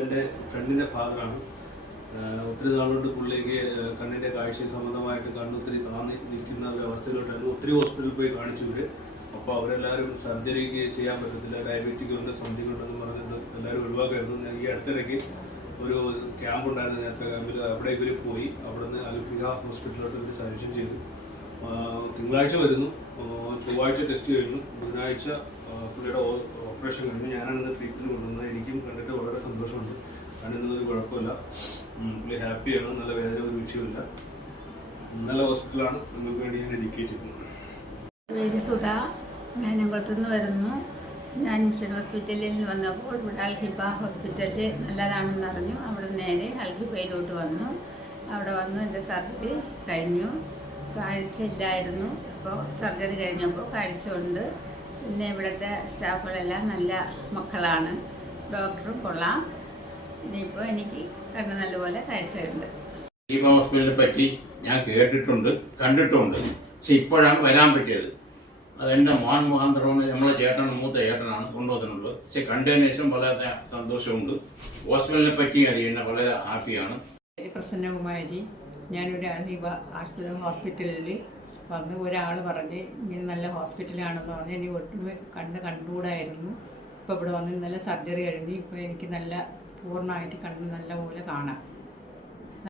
ഇതെൻ്റെ ഫ്രണ്ടിൻ്റെ ഫാദറാണ്. ഒത്തിരി നാളുകൊണ്ട് പുള്ളിക്ക് കണ്ണിൻ്റെ കാഴ്ച സംബന്ധമായിട്ട് കണ്ണൊത്തിരി താന്ന് നിൽക്കുന്ന ഒരു അവസ്ഥയിലോട്ടായിരുന്നു. ഒത്തിരി ഹോസ്പിറ്റലിൽ പോയി കാണിച്ചു ഇവർ. അപ്പോൾ അവരെല്ലാവരും സർജറിക്ക് ചെയ്യാൻ പറ്റത്തില്ല, ഡയബറ്റിക് ഉണ്ട്, സംതിങ് ഉണ്ടെന്ന് പറഞ്ഞിട്ട് എല്ലാവരും ഒഴിവാക്കായിരുന്നു. ഈ അടുത്തിടയ്ക്ക് ഒരു ക്യാമ്പ് ഉണ്ടായിരുന്നു, നേരത്തെ ക്യാമ്പിൽ. അവിടെ ഇവർ പോയി. അവിടെ നിന്ന് അൽഫിഹ ഹോസ്പിറ്റലിലോട്ട് ഇവർ സജഷൻ ചെയ്തു. തിങ്കളാഴ്ച വരുന്നു, ചൊവ്വാഴ്ച ടെസ്റ്റ് കഴിഞ്ഞു, ബുധനാഴ്ച പുള്ളിയുടെ ഓപ്പറേഷൻ കഴിഞ്ഞു. ഞാനാണ് ട്രീറ്റ്മെൻറ്റ് കൊണ്ടുവന്നത്. എനിക്കും കണ്ടിട്ട് വളരെ സന്തോഷമുണ്ട്. കണ്ണിനൊരു കുഴപ്പമില്ല, പുള്ളി ഹാപ്പിയാണ്, നല്ല വേദന ഒരു വിഷയമില്ല. നല്ല ഹോസ്പിറ്റലാണ്, നിങ്ങൾക്ക് വേണ്ടി ഞാൻ എഡ്യൂക്കേറ്റ് ചെയ്യുന്നത്. പേര് സുധ, മേനംകുളത്തു നിന്ന് വരുന്നു. ഞാൻ മിഷൻ ഹോസ്പിറ്റലിൽ വന്നപ്പോൾ ഇവിടെ അൽഹിബ ഹോസ്പിറ്റലിൽ നല്ലതാണെന്ന് അറിഞ്ഞു. അവിടെ നേരെ അൽഹിബയിലോട്ട് വന്നു. അവിടെ വന്നു എൻ്റെ സർജറി കഴിഞ്ഞു. കാഴ്ച ഇല്ലായിരുന്നു, ഇപ്പോൾ സർജറി കഴിഞ്ഞപ്പോൾ കാഴ്ചയുണ്ട്. പിന്നെ ഇവിടുത്തെ സ്റ്റാഫുകളെല്ലാം നല്ല മക്കളാണ്, ഡോക്ടറും കൊള്ളാം. ഇനിയിപ്പോൾ എനിക്ക് കണ്ണ് നല്ലപോലെ കാഴ്ചയുണ്ട്. ഈ ഹോസ്പിറ്റലിനെ പറ്റി ഞാൻ കേട്ടിട്ടുണ്ട്, കണ്ടിട്ടുണ്ട്. പക്ഷെ ഇപ്പോഴാണ് വരാൻ പറ്റിയത്. അതെൻ്റെ മോൻ മുഖാന്തരമാണ്, നമ്മളെ ചേട്ടൻ, മൂത്ത ചേട്ടനാണ് കൊണ്ടുവന്നിട്ടുള്ളത്. പക്ഷെ കണ്ടതിന് ശേഷം വളരെ സന്തോഷമുണ്ട്. ഹോസ്പിറ്റലിനെ പറ്റി അറിയുന്ന വളരെ ഹാപ്പിയാണ്. പ്രസന്നകുമാരി, ഞാനൊരു അൽഹിബ ഹോസ്പിറ്റലിൽ വന്ന് ഒരാൾ പറഞ്ഞ് ഇങ്ങനെ നല്ല ഹോസ്പിറ്റലാണെന്ന് പറഞ്ഞ് എനിക്ക് ഒട്ടും കണ്ടുകൂടായിരുന്നു. ഇപ്പോൾ ഇവിടെ വന്ന് നല്ല സർജറി കഴിഞ്ഞ് ഇപ്പോൾ എനിക്ക് നല്ല പൂർണ്ണമായിട്ട് കണ്ണ് നല്ല പോലെ കാണാം.